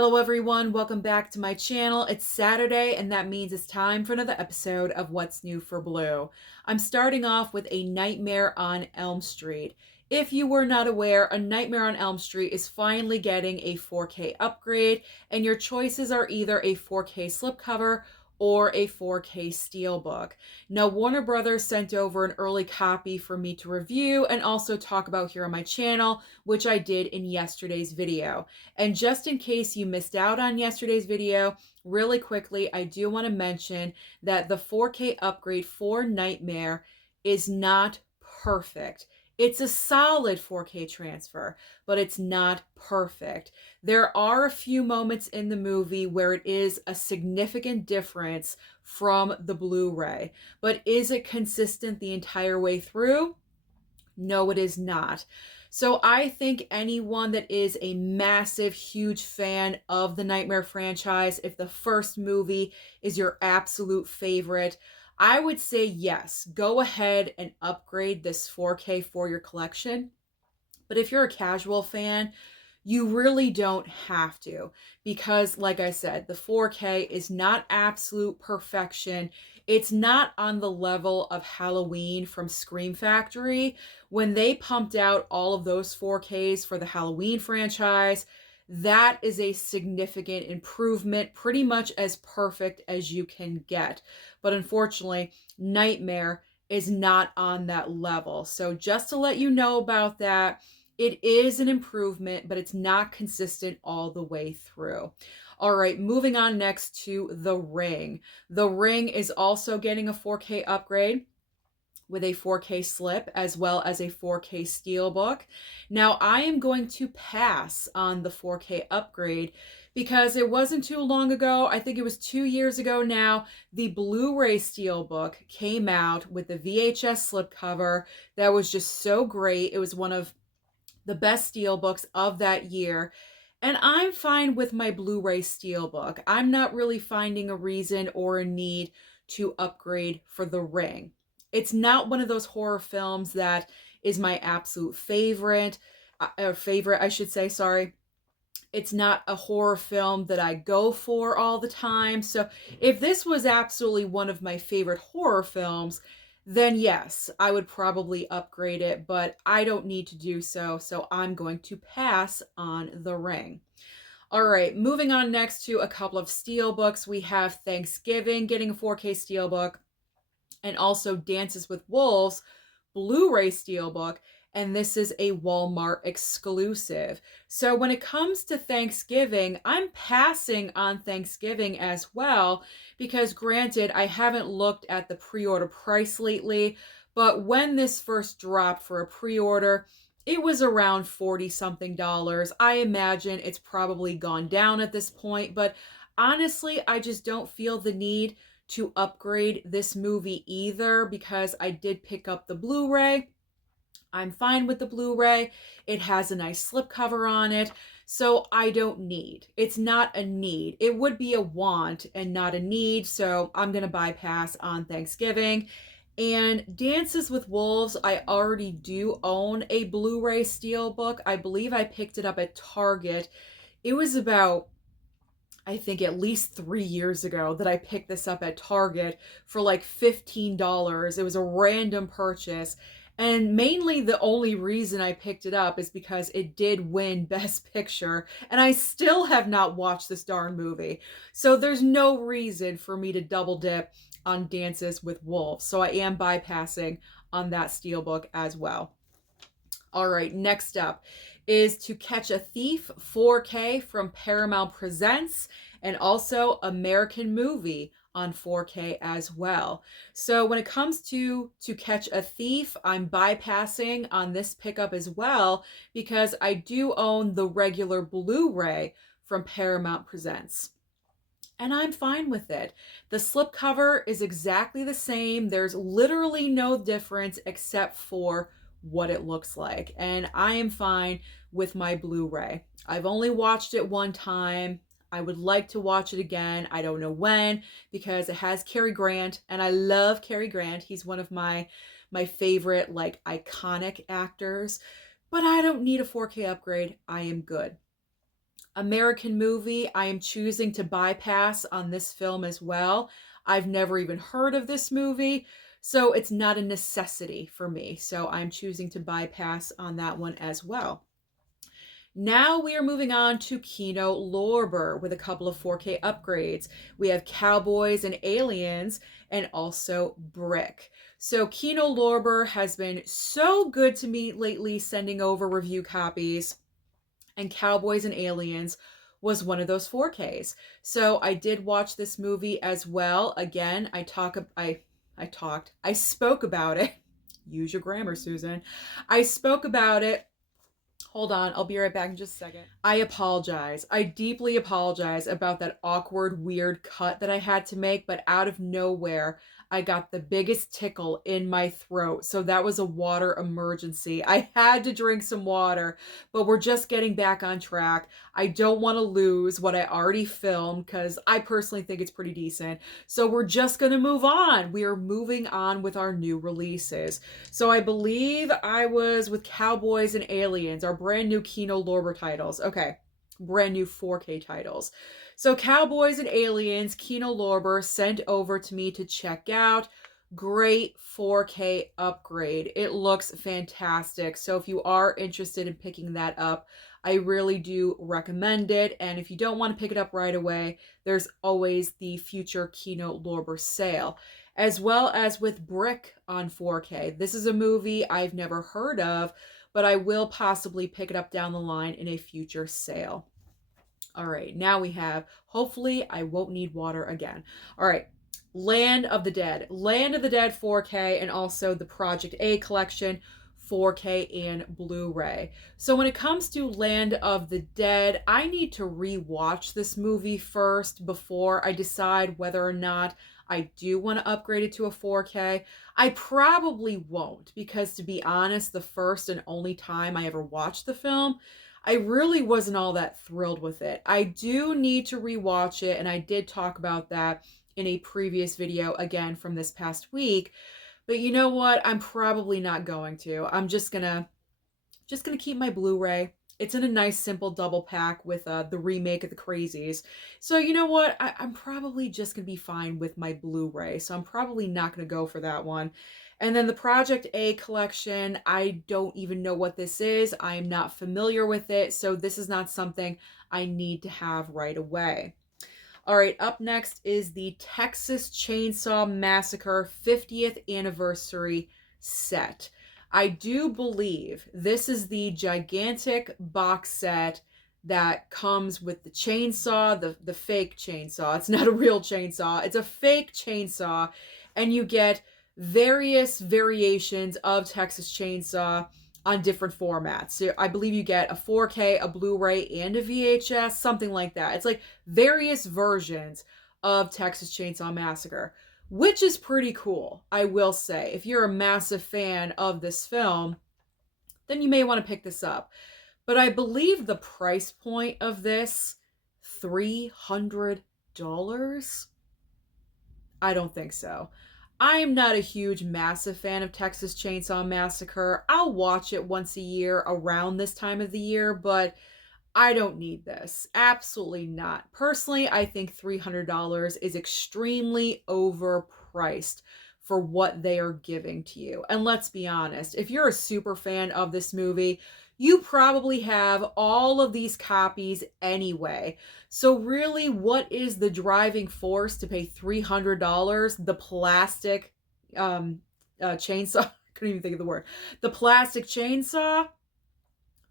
Hello everyone, welcome back to my channel. It's Saturday and that means it's time for another episode of What's New for Blue. I'm starting off with A Nightmare on Elm Street. If you were not aware, A Nightmare on Elm Street is finally getting a 4K upgrade, and your choices are either a 4K slipcover or a 4K steelbook. Now, Warner Brothers sent over an early copy for me to review and also talk about here on my channel, which I did in yesterday's video. And just in case you missed out on yesterday's video, really quickly, I do want to mention that the 4K upgrade for Nightmare is not perfect. It's a solid 4K transfer, but it's not perfect. There are a few moments in the movie where it is a significant difference from the Blu-ray, but is it consistent the entire way through? No, it is not. So I think anyone that is a massive, huge fan of the Nightmare franchise, if the first movie is your absolute favorite, I would say yes, go ahead and upgrade this 4K for your collection. But if you're a casual fan, you really don't have to, because like I said, the 4K is not absolute perfection. It's not on the level of Halloween from Scream Factory. When they pumped out all of those 4Ks for the Halloween franchise, that is a significant improvement, pretty much as perfect as you can get. But unfortunately, Nightmare is not on that level. So just to let you know about that, it is an improvement, but it's not consistent all the way through. All right, moving on next to The Ring. The Ring is also getting a 4K upgrade with a 4K slip as well as a 4K steelbook. Now, I am going to pass on the 4K upgrade because it wasn't too long ago, I think it was 2 years ago now, the Blu-ray steelbook came out with the VHS slipcover that was just so great. It was one of the best steelbooks of that year. And I'm fine with my Blu-ray steelbook. I'm not really finding a reason or a need to upgrade for The Ring. It's not one of those horror films that is my absolute favorite, I should say, sorry. It's not a horror film that I go for all the time. So if this was absolutely one of my favorite horror films, then yes, I would probably upgrade it, but I don't need to do so, so I'm going to pass on The Ring. All right, moving on next to a couple of steelbooks. We have Thanksgiving getting a 4K steelbook, and also Dances with Wolves Blu-ray steelbook, and this is a Walmart exclusive. So when it comes to Thanksgiving, I'm passing on Thanksgiving as well, because granted, I haven't looked at the pre-order price lately, but when this first dropped for a pre-order, it was around 40 something dollars. I imagine it's probably gone down at this point, but honestly, I just don't feel the need to upgrade this movie either, because I did pick up the Blu-ray. I'm fine with the Blu-ray. It has a nice slipcover on it, so I don't need. It's not a need. It would be a want and not a need, so I'm going to bypass on Thanksgiving. And Dances with Wolves, I already do own a Blu-ray steelbook. I believe I picked it up at Target. It was about, I think, at least 3 years ago that I picked this up at Target for like $15. It was a random purchase. And mainly the only reason I picked it up is because it did win Best Picture. And I still have not watched this darn movie. So there's no reason for me to double dip on Dances with Wolves. So I am bypassing on that steelbook as well. All right, next up is To Catch a Thief 4K from Paramount Presents, and also American Movie on 4K as well. So when it comes to Catch a Thief, I'm bypassing on this pickup as well, because I do own the regular Blu-ray from Paramount Presents. And I'm fine with it. The slipcover is exactly the same. There's literally no difference except for what it looks like. And I am fine with my Blu-ray. I've only watched it one time. I would like to watch it again. I don't know when, because it has Cary Grant, and I love Cary Grant. He's one of my favorite, like, iconic actors. But I don't need a 4K upgrade. I am good. American movie, I am choosing to bypass on this film as well. I've never even heard of this movie, so it's not a necessity for me. So I'm choosing to bypass on that one as well. Now we are moving on to Kino Lorber with a couple of 4K upgrades. We have Cowboys and Aliens and also Brick. So Kino Lorber has been so good to me lately, sending over review copies, and Cowboys and Aliens was one of those 4Ks. So I did watch this movie as well. Again, I spoke about it. Use your grammar, Susan. I spoke about it. Hold on, I'll be right back in just a second. I apologize. I deeply apologize about that awkward, weird cut that I had to make, but out of nowhere, I got the biggest tickle in my throat. So that was a water emergency. I had to drink some water, but we're just getting back on track. I don't want to lose what I already filmed because I personally think it's pretty decent. So we're just going to move on. We are moving on with our new releases. So I believe I was with Cowboys and Aliens, our brand new Kino Lorber titles. Okay, brand new 4K titles. So Cowboys and Aliens, Kino Lorber sent over to me to check out. Great 4K upgrade. It looks fantastic. So if you are interested in picking that up, I really do recommend it. And if you don't want to pick it up right away, there's always the future Kino Lorber sale, as well as with Brick on 4K. This is a movie I've never heard of, but I will possibly pick it up down the line in a future sale. All right, now we have, hopefully I won't need water again. All right, Land of the Dead. Land of the Dead 4K, and also the Project A collection 4K and Blu-ray. So when it comes to Land of the Dead, I need to re-watch this movie first before I decide whether or not I do want to upgrade it to a 4K. I probably won't, because to be honest, the first and only time I ever watched the film, I really wasn't all that thrilled with it. I do need to rewatch it, and I did talk about that in a previous video, again, from this past week. But you know what? I'm probably not going to. I'm just gonna keep my Blu-ray. It's in a nice, simple double pack with the remake of The Crazies. So you know what? I'm probably just going to be fine with my Blu-ray. So I'm probably not going to go for that one. And then the Project A collection, I don't even know what this is. I'm not familiar with it. So this is not something I need to have right away. All right, up next is the Texas Chainsaw Massacre 50th Anniversary set. I do believe this is the gigantic box set that comes with the chainsaw, the fake chainsaw. It's not a real chainsaw. It's a fake chainsaw. And you get various variations of Texas Chainsaw on different formats. So I believe you get a 4K, a Blu-ray, and a VHS, something like that. It's like various versions of Texas Chainsaw Massacre, which is pretty cool, I will say. If you're a massive fan of this film, then you may want to pick this up. But I believe the price point of this, $300? I don't think so. I am not a huge, massive fan of Texas Chainsaw Massacre. I'll watch it once a year around this time of the year, but I don't need this. Absolutely not. Personally, I think $300 is extremely overpriced for what they are giving to you. And let's be honest, if you're a super fan of this movie, you probably have all of these copies anyway. So really, what is the driving force to pay $300? The plastic chainsaw? I couldn't even think of the word. The plastic chainsaw?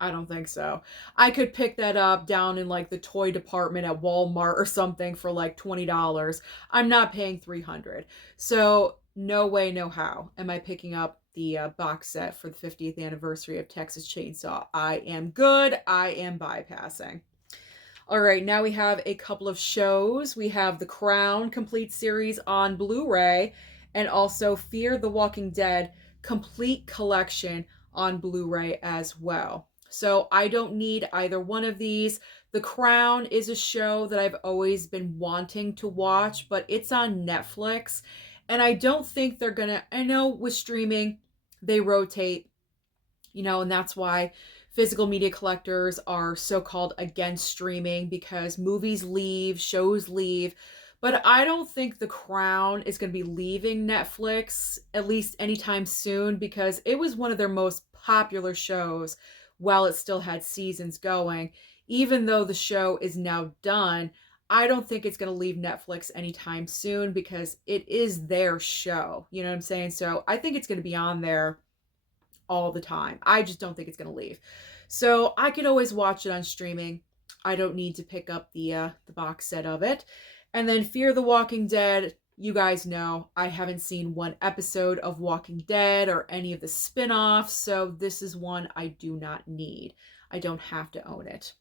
I don't think so. I could pick that up down in like the toy department at Walmart or something for like $20. I'm not paying $300. So no way, no how am I picking up the box set for the 50th anniversary of Texas Chainsaw. I am good. I am bypassing. All right, now we have a couple of shows. We have The Crown complete series on Blu-ray, and also Fear the Walking Dead complete collection on Blu-ray as well. So I don't need either one of these. The Crown is a show that I've always been wanting to watch, but it's on Netflix. And I don't think they're gonna, I know with streaming, they rotate, and that's why physical media collectors are so-called against streaming because movies leave, shows leave. But I don't think The Crown is going to be leaving Netflix, at least anytime soon, because it was one of their most popular shows while it still had seasons going. Even though the show is now done, I don't think it's going to leave Netflix anytime soon because it is their show. You know what I'm saying? So I think it's going to be on there all the time. I just don't think it's going to leave. So I can always watch it on streaming. I don't need to pick up the box set of it. And then Fear the Walking Dead, you guys know I haven't seen one episode of Walking Dead or any of the spin-offs, so this is one I do not need. I don't have to own it.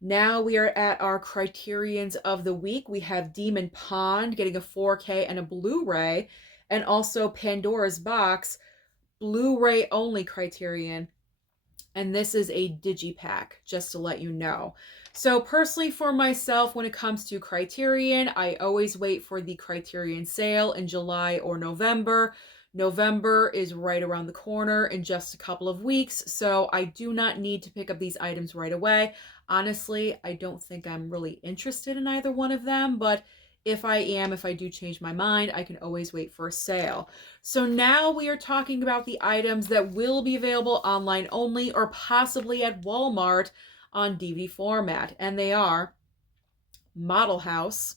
Now we are at our Criterions of the week. We have Demon Pond getting a 4K and a Blu-ray, and also Pandora's Box, Blu-ray only Criterion. And this is a digipack, just to let you know. So personally for myself, when it comes to Criterion, I always wait for the Criterion sale in July or November. November is right around the corner in just a couple of weeks, so I do not need to pick up these items right away. Honestly, I don't think I'm really interested in either one of them, but if I do change my mind, I can always wait for a sale. So now we are talking about the items that will be available online only or possibly at Walmart on DVD format. And they are Model House,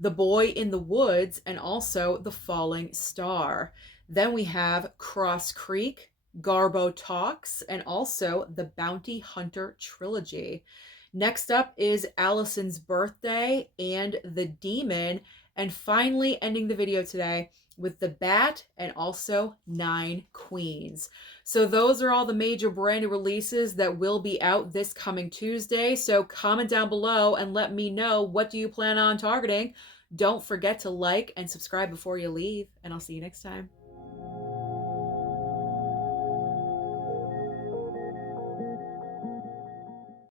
The Boy in the Woods, and also The Falling Star. Then we have Cross Creek, Garbo Talks, and also The Bounty Hunter Trilogy. Next up is Alison's Birthday and The Demon. And finally ending the video today with The Bat and also Nine Queens. So those are all the major brand new releases that will be out this coming Tuesday. So comment down below and let me know, what do you plan on targeting? Don't forget to like and subscribe before you leave, and I'll see you next time.